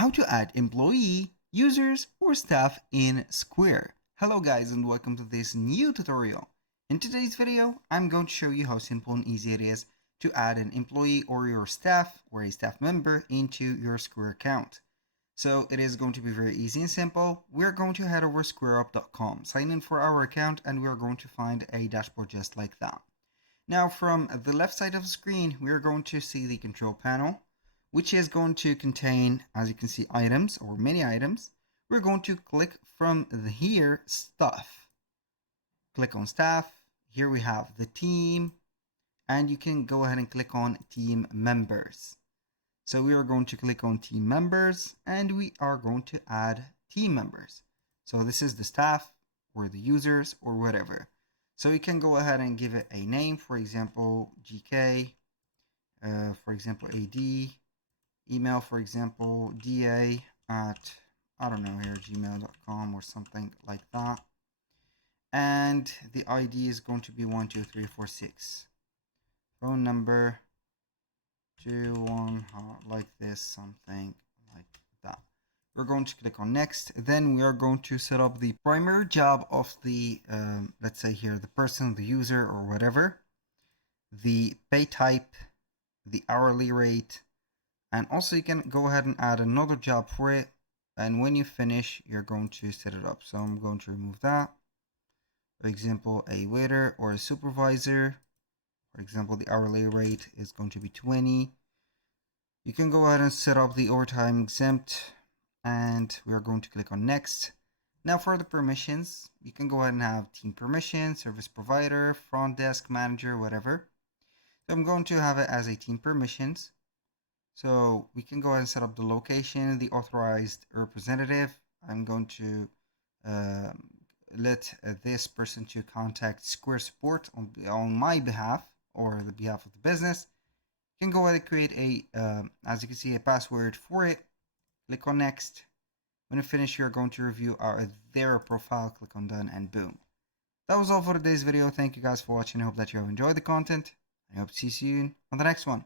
how to add employee, users, or staff in Square. Hello guys and welcome to this new tutorial. In today's video, I'm going to show you how simple and easy it is to add an employee or your staff or a staff member into your Square account. So it is going to be very easy and simple. We're going to head over squareup.com, sign in for our account, and we're going to find a dashboard just like that. Now from the left side of the screen, we're going to see the control panel, which is going to contain, as you can see, items or many items. We're going to click from here, stuff. Click on staff. Here we have the team, and you can go ahead and click on team members. So we are going to click on team members, and we are going to add team members. So this is the staff or the users or whatever. So you can go ahead and give it a name, for example, GK, for example, AD, email, for example, da at, I don't know here, gmail.com or something like that. And the ID is going to be 12346. Phone number 21, like this, something like that. We're going to click on next. Then we are going to set up the primary job of the, let's say here, the person, the user, or whatever, the pay type, the hourly rate, and also you can go ahead and add another job for it. And when you finish, you're going to set it up. So I'm going to remove that. For example, a waiter or a supervisor. For example, the hourly rate is going to be 20. You can go ahead and set up the overtime exempt, and we are going to click on next. Now for the permissions, you can go ahead and have team permission, service provider, front desk manager, whatever. So I'm going to have it as a team permissions. So we can go ahead and set up the location, the authorized representative. I'm going to let this person to contact Square support on my behalf or the behalf of the business. You can go ahead and create a, as you can see, a password for it. Click on next. When you finish, you're going to review their profile. Click on done and boom. That was all for today's video. Thank you guys for watching. I hope that you have enjoyed the content. I hope to see you soon on the next one.